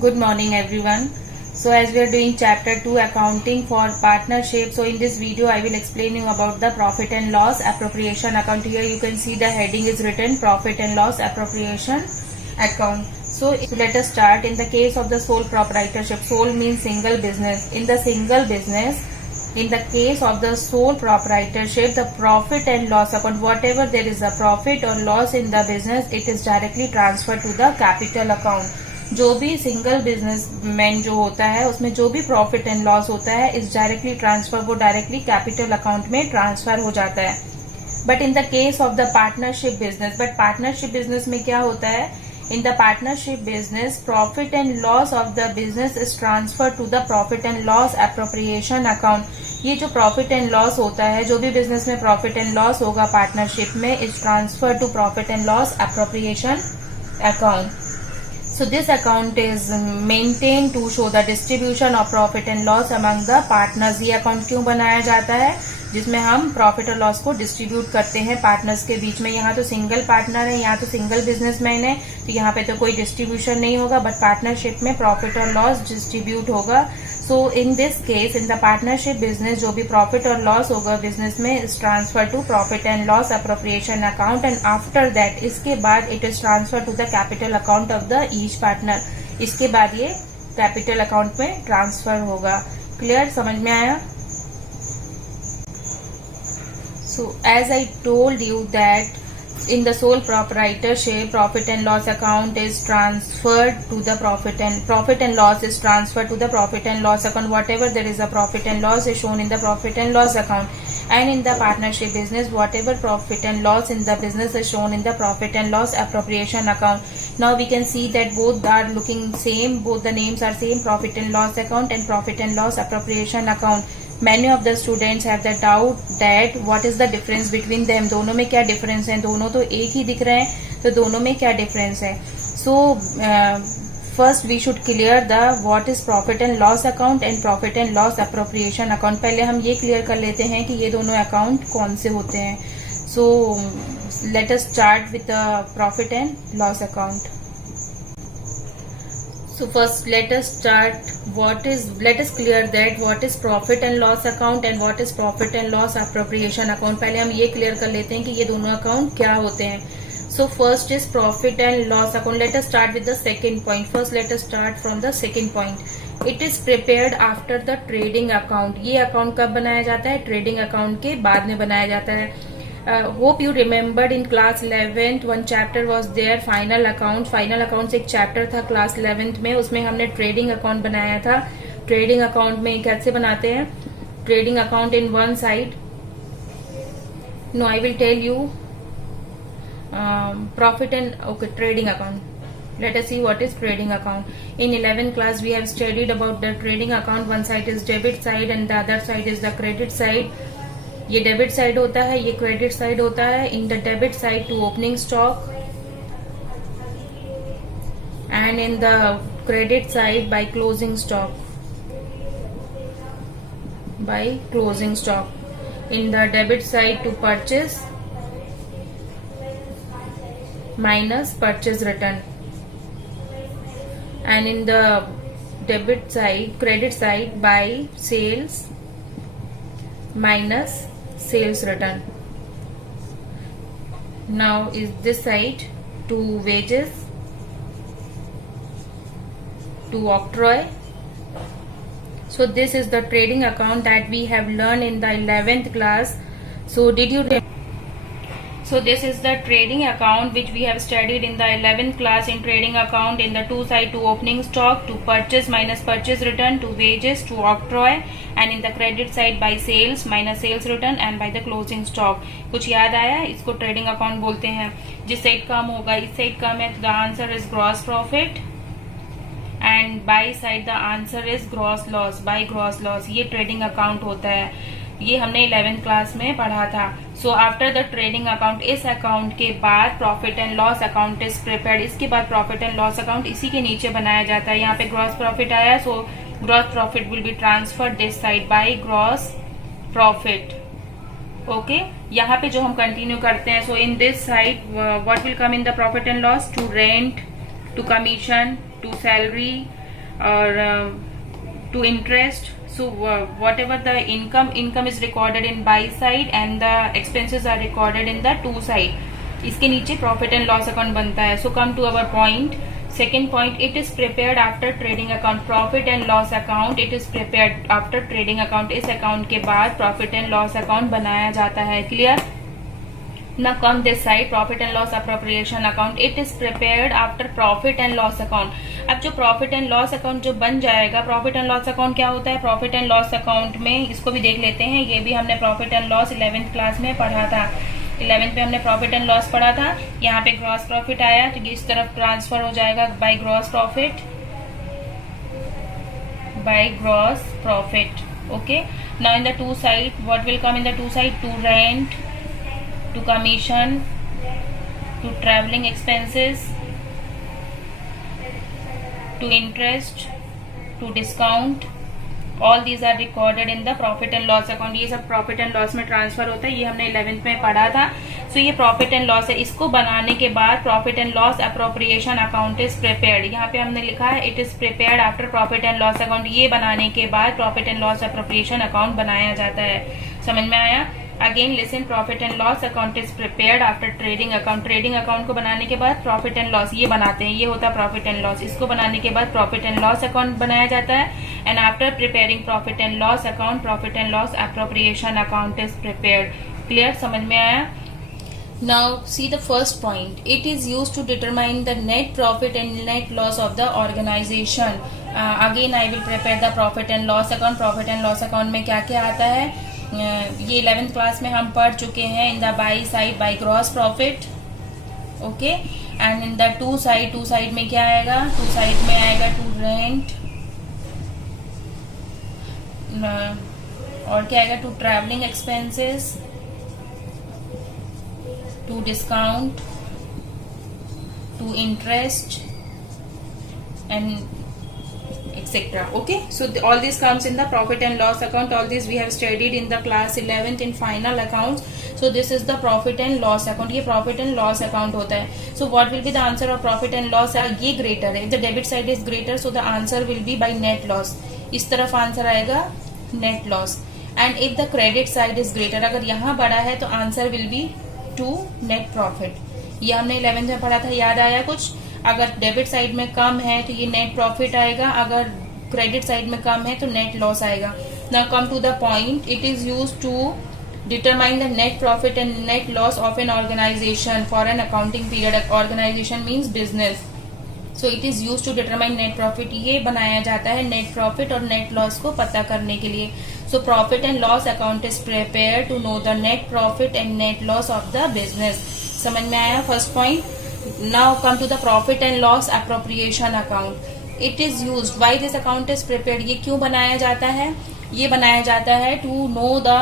Good morning everyone. So as we are doing chapter 2 accounting for partnership, so in this video I will explain you about the profit and loss appropriation account. Here you can see the heading is written profit and loss appropriation account. So let us start. In the case of the sole proprietorship, sole means single business. In the case of the sole proprietorship, the profit and loss account, whatever there is a profit or loss in the business, it is directly transferred to the capital account. जो भी single businessman जो होता है उसमें जो भी profit and loss होता है इस डायरेक्टली ट्रांसफर वो डायरेक्टली कैपिटल अकाउंट में ट्रांसफर हो जाता है. But in the case of the partnership business, but partnership business में क्या होता है, in the partnership business profit and loss of the business is transfer to the profit and loss appropriation account. ये जो profit and loss होता है, जो भी बिजनेस में प्रॉफिट एंड लॉस होगा पार्टनरशिप में, is transfer to profit and loss appropriation account. So this account is maintained to show the distribution of profit and loss among the partners. ये account क्यों बनाया जाता है, जिसमें हम प्रॉफिट और लॉस को डिस्ट्रीब्यूट करते हैं पार्टनर्स के बीच में. यहाँ तो सिंगल पार्टनर है, यहाँ तो सिंगल बिजनेसमैन है, तो यहाँ पे तो कोई डिस्ट्रीब्यूशन नहीं होगा, बट पार्टनरशिप में प्रॉफिट और लॉस डिस्ट्रीब्यूट होगा. So in this case, in the partnership business, जो भी प्रॉफिट और लॉस होगा बिजनेस में, is transfer to profit and loss appropriation account. And after that, इसके बाद it is transfer to the capital account of the each partner. इसके बाद ये कैपिटल अकाउंट में ट्रांसफर होगा. क्लियर, समझ में आया? So as I told you that in the sole proprietorship, profit and loss account is transferred to the profit and loss is transferred to the profit and loss account. Whatever there is a profit and loss is shown in the profit and loss account. And in the partnership business, whatever profit and loss in the business is shown in the profit and loss appropriation account. Now we can see that both are looking same, both the names are same, profit and loss account and profit and loss appropriation account. Many of the students have the doubt that what is the difference between them. दोनों में क्या difference है, दोनों तो एक ही दिख रहे हैं, तो दोनों में क्या डिफरेंस है. So first we should clear the what is profit and loss account and profit and loss appropriation account. पहले हम ये क्लियर कर लेते हैं कि ये दोनों अकाउंट कौन से होते हैं. So let us start with the profit and loss account. So first let us clear that what is profit and loss account and what is profit and loss appropriation account. पहले हम ये clear कर लेते हैं कि ये दोनों account क्या होते हैं. So first is profit and loss account. Let us start with the second point. First let us start from the second point. It is prepared after the trading account. ये अकाउंट कब बनाया जाता है, trading account के बाद में बनाया जाता है. Hope you remembered in class 11th one chapter was there, final account. Final account एक चैप्टर था क्लास 11th में, उसमें हमने ट्रेडिंग अकाउंट बनाया था. ट्रेडिंग अकाउंट में कैसे बनाते हैं, trading account in one side. No, I will tell you profit and okay trading account. Let us see what is trading account. In 11th class we have studied about the trading account. One side is debit side and the other side is the credit side. ये debit side होता है, ये credit side होता है. In the debit side to opening stock and in the credit side by closing stock. In the debit side to purchase minus purchase return and in the debit side credit side by sales minus sales return. Now is this side to wages, to octroi. So this is the trading account that we have learned in the 11th class. So did you So this is the trading account which we have studied in the 11th class. In trading account, in the two side to opening stock, to purchase minus purchase return, to wages, to octroi, and in the credit side by sales minus sales return and by the closing stock. कुछ याद आया? इसको trading account बोलते हैं. जिस side कम होगा इस side कम है, तो the answer is gross profit and by side the answer is gross loss, by gross loss. ये ट्रेडिंग अकाउंट होता है. ये हमने 11th क्लास में पढ़ा था. So after the trading account, इस अकाउंट के बाद profit and loss account is prepared. इसके बाद प्रॉफिट एंड लॉस अकाउंट इसी के नीचे बनाया जाता है. यहाँ पे ग्रॉस प्रॉफिट आया, so gross profit will be transferred this side by gross profit. Okay, यहाँ पे जो हम कंटिन्यू करते हैं. So in this side what will come in the profit and loss, to rent, to commission, to salary, और to interest. So whatever the income is recorded in buy side and the expenses are recorded in the to side. इसके नीचे profit and loss account बनता है. So come to our point. Second point, it is prepared after trading account. Profit and loss account it is prepared after trading account. इस account के बाद profit and loss account बनाया जाता है. Clear? Now come this side, profit and loss appropriation account. It is prepared after profit and loss account. अब जो profit and loss account जो बन जाएगा, प्रॉफिट एंड लॉस अकाउंट क्या होता है? प्रॉफिट एंड लॉस अकाउंट में इसको भी देख लेते हैं. ये भी हमने profit and loss 11th class में पढ़ा था. 11th में हमने प्रॉफिट एंड लॉस पढ़ा था. यहाँ पे ग्रॉस प्रॉफिट आया तो इस तरफ ट्रांसफर हो जाएगा by gross profit. Okay. Now in the to side, what will come in the to side? To rent, to commission, to traveling expenses, to interest, to discount. All these are recorded in the profit and loss account. ये सब profit and loss में transfer होता है. ये हमने 11th में पढ़ा था. So ये profit and loss है. इसको बनाने के बाद profit and loss appropriation account is prepared. यहाँ पे हमने लिखा है it is prepared after profit and loss account. ये बनाने के बाद profit and loss appropriation account बनाया जाता है. समझ में आया? Again listen, profit and loss account is prepared after trading account. Trading account को बनाने के बाद प्रॉफिट एंड लॉस ये बनाते हैं. ये होता है प्रॉफिट एंड लॉस. इसको बनाने के बाद प्रॉफिट एंड लॉस अकाउंट बनाया जाता है. And after preparing profit and loss account, profit and loss appropriation account is prepared. Clear? समझ में आया? Now see the first point. It is used to determine the net profit and net loss of the organization. Again I will prepare the profit and loss account. Profit and loss account में क्या क्या आता है? ये 11th class में हम पढ़ चुके हैं. In the by side by gross profit. Okay. And in the to side में क्या आएगा? टू साइड में आएगा टू रेंट, और क्या आएगा? To travelling expenses, to discount, to interest and etc. Okay, so all this comes in the profit and loss account. All this we have studied in the class 11th in final accounts. So this is the profit and loss account. ये profit and loss account होता है. So what will be the answer of profit and loss? ये greater है. If the debit side is greater, so the answer will be by net loss. इस तरफ answer आएगा net loss. And if the credit side is greater, अगर यहाँ बड़ा है तो answer will be to net profit. ये हमने 11th में पढ़ा था. याद आया कुछ? अगर डेबिट साइड में कम है तो ये नेट प्रॉफिट आएगा. अगर क्रेडिट साइड में कम है तो नेट लॉस आएगा. Now come to the point. It is used to determine the net profit and net loss of an organisation for an accounting period. Organisation means business. So it is used to determine net profit. ये बनाया जाता है net profit और net loss को पता करने के लिए. So profit and loss account is prepared to know the net profit and net loss of the business. समझ में आया first point? Now come to the profit and loss appropriation account. It is used. Why this account is prepared? ये क्यों बनाया जाता है? ये बनाया जाता है to know the.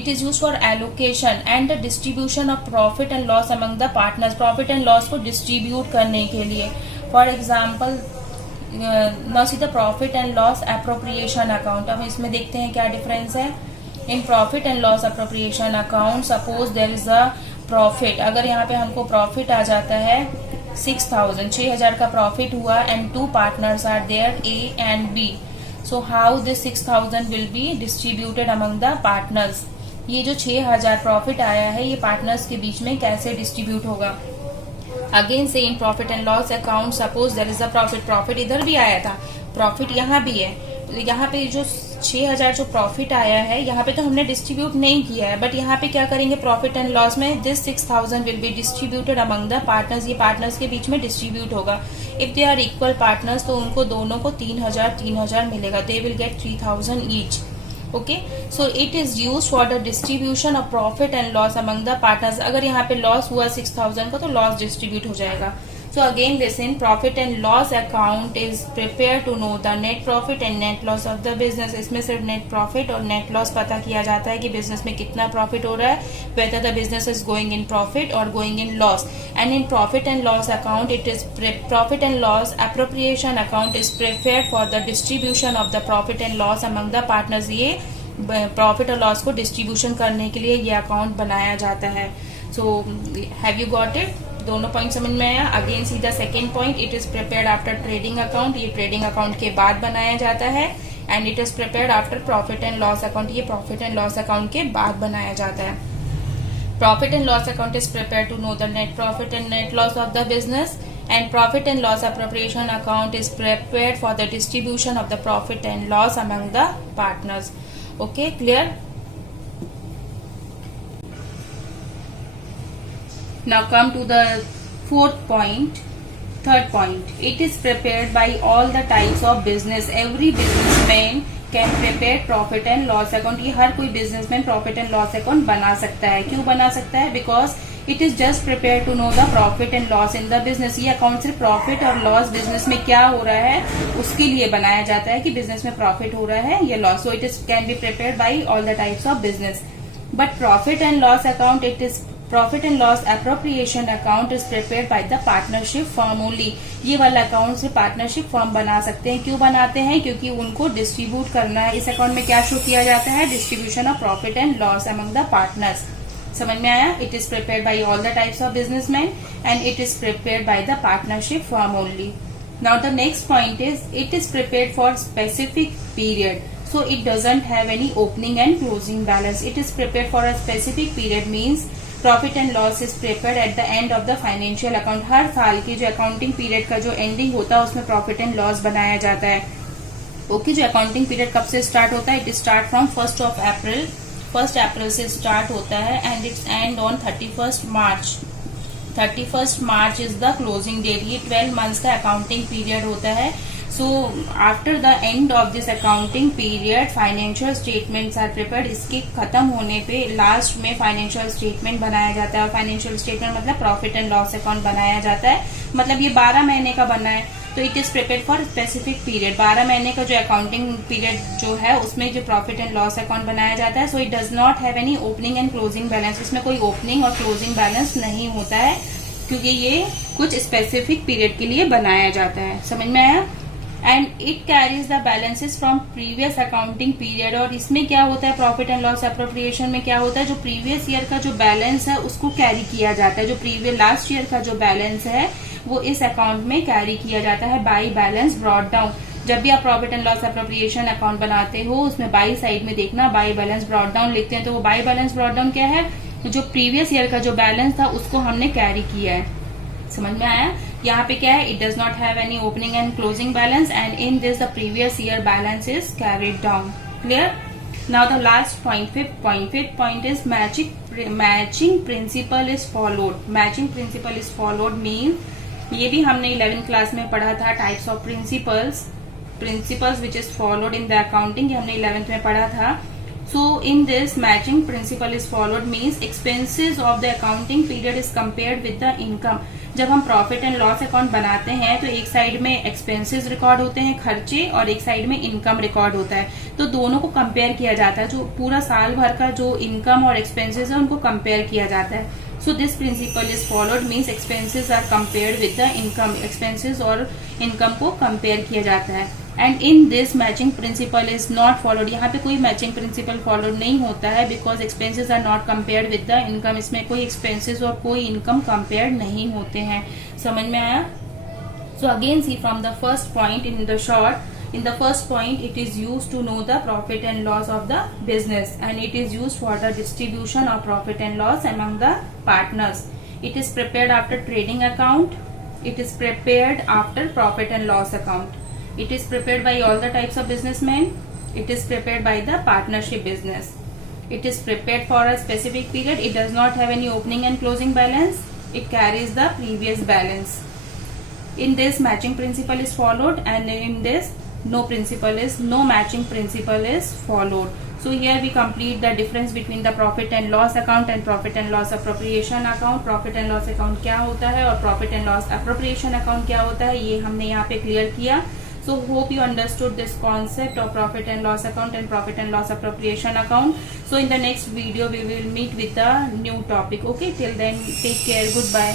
It is used for allocation and the distribution of profit and loss among the partners. Profit and loss को distribute करने के लिए. For example, now see the profit and loss appropriation account. अब इसमें देखते हैं क्या difference है. In profit and loss appropriation account, suppose there is a profit. अगर यहाँ पे हमको प्रॉफिट आ जाता है 6,000 का प्रॉफिट हुआ and two partners are there A and B. So how this 6,000 will be distributed among the partners. ये जो 6,000 प्रॉफिट आया है ये पार्टनर्स के बीच में कैसे डिस्ट्रीब्यूट होगा? अगेन से in profit and loss account suppose there is a profit इधर भी आया था, प्रॉफिट यहाँ भी है. यहाँ पे जो 6,000 जो प्रॉफिट आया है यहाँ पे तो हमने डिस्ट्रीब्यूट नहीं किया है, बट यहाँ पे क्या करेंगे? प्रॉफिट एंड लॉस में this 6,000 will be distributed among the partners. ये पार्टनर्स के बीच में डिस्ट्रीब्यूट होगा. If they are equal partners तो उनको दोनों को 3,000 मिलेगा. They will get 3,000 each. Okay, so it is use for the distribution of profit and loss among the partners. अगर यहाँ पे लॉस हुआ 6,000 का तो लॉस डिस्ट्रीब्यूट हो जाएगा. So again listen, profit and loss account is prepared to know the net profit and net loss of the business. इसमें सिर्फ net profit और net loss पता किया जाता है कि business में कितना profit हो रहा है, whether the business is going in profit or going in loss. And in profit and loss account, it is profit and loss appropriation account is prepared for the distribution of the profit and loss among the partners. ये profit और loss को distribution करने के लिए ये account बनाया जाता है. So have you got it? दोनों पॉइंट समझ में आया। Again see the second point, it is prepared after trading account, ये ट्रेडिंग अकाउंट के बाद बनाया जाता है। And it is prepared after profit and loss account, ये प्रॉफिट एंड लॉस अकाउंट के बाद बनाया जाता है। Profit and loss account is prepared to know the net profit and net loss of the business, and profit and loss appropriation account is prepared for the distribution of the profit and loss among the partners. Okay, clear? Now come to the third point. It is prepared by all the types of business. Every businessman can prepare profit and loss account, ये हर कोई businessman profit and loss account बना सकता है। क्यों बना सकता है? Because it is just prepare to know the profit and loss in the business. ये अकाउंट सिर्फ प्रॉफिट और लॉस बिजनेस में क्या हो रहा है उसके लिए बनाया जाता है कि बिजनेस में प्रॉफिट हो रहा है या loss. So it is can be prepared by all the types of business. But profit and loss account, it is profit and loss appropriation account is prepared by the partnership firm only. ये वाला account से partnership firm बना सकते हैं। क्यों बनाते हैं? क्योंकि उनको डिस्ट्रीब्यूट करना है। इस अकाउंट में क्या शो किया जाता है? Distribution of profit and loss among the partners. समझ में आया? It is prepared by all the types of businessman and it is prepared by the partnership firm only. Now the next point is, it is prepared for specific period, so it doesn't have any opening and closing balance. It is prepared for a specific period, means profit and loss is prepared at the end of the financial account. हर साल की जो accounting period का जो ending होता है उसमें profit and loss बनाया जाता है। ओके, जो अकाउंटिंग पीरियड कब से स्टार्ट होता है? इट स्टार्ट फ्रॉम 1 अप्रैल से स्टार्ट होता है and it's end on 31 March. 31 March is the closing date. ये 12 मंथ्स का अकाउंटिंग पीरियड होता है। So after the end of this accounting period, financial statements are prepared. इसके खत्म होने पे लास्ट में फाइनेंशियल स्टेटमेंट बनाया जाता है। और फाइनेंशियल स्टेटमेंट मतलब प्रॉफिट एंड लॉस अकाउंट बनाया जाता है। मतलब ये 12 महीने का बना है, तो it is prepared for specific period. 12 महीने का जो अकाउंटिंग पीरियड जो है उसमें जो प्रॉफिट एंड लॉस अकाउंट बनाया जाता है। So it does not have any opening and closing balance. इसमें कोई ओपनिंग और क्लोजिंग बैलेंस नहीं होता है क्योंकि ये कुछ स्पेसिफिक पीरियड के लिए बनाया जाता है। समझ में आया? And it carries the balances from previous accounting period. और इसमें क्या होता है? प्रॉफिट एंड लॉस एप्रोप्रिएशन में क्या होता है? जो प्रीवियस ईयर का जो बैलेंस है उसको कैरी किया जाता है। जो प्रीवियस लास्ट ईयर का जो बैलेंस है वो इस अकाउंट में कैरी किया जाता है बाई बैलेंस ब्रॉट डाउन। जब भी आप profit and loss appropriation account बनाते हो उसमें बाई साइड में देखना बाई बैलेंस ब्रॉट डाउन लिखते हैं। तो वो बाई बैलेंस ब्रॉट डाउन क्या है? जो प्रीवियस ईयर का जो बैलेंस था उसको हमने कैरी किया है। समझ में आया? यहाँ पे क्या है? It does not have any opening and closing balance and in this the previous year balance is carried down. Clear? Now the last point, fifth point is matching principle is followed. Matching principle is followed mean, ये भी हमने 11th class में पढ़ा था। Types of principles which is followed in the accounting, ये हमने 11th में पढ़ा था। So in this matching principle is followed means expenses of the accounting period is compared with the income. जब हम प्रॉफिट एंड लॉस अकाउंट बनाते हैं तो एक साइड में एक्सपेंसेस रिकॉर्ड होते हैं खर्चे और एक साइड में इनकम रिकॉर्ड होता है। तो दोनों को कंपेयर किया जाता है। जो पूरा साल भर का जो इनकम और एक्सपेंसेस है उनको कंपेयर किया जाता है। So this principle is followed means expenses are compared with the income. Expenses और इनकम को कंपेयर किया जाता है। And in this matching principle is not followed. यहाँ पे कोई मैचिंग प्रिंसिपल फॉलोड नहीं होता है because expenses are not compared with the income. इसमें कोई एक्सपेंसेस और कोई इनकम कंपेयर नहीं होते हैं। समझ में आया? So again see from the first point in the short, in the first point it is used to know the profit and loss of the business and it is used for the distribution of profit and loss among the partners. It is prepared after trading account. It is prepared after profit and loss account. It is prepared by all the types of businessmen. It is prepared by the partnership business. It is prepared for a specific period. It does not have any opening and closing balance. It carries the previous balance. In this matching principle is followed and in this no matching principle is followed. So here we complete the difference between the profit and loss account and profit and loss appropriation account. Profit and loss account क्या होता है और profit and loss appropriation account क्या होता है, ये हमने यहाँ पे क्लियर किया. So hope you understood this concept of profit and loss account and profit and loss appropriation account. So in the next video we will meet with a new topic. Okay, till then take care. Goodbye.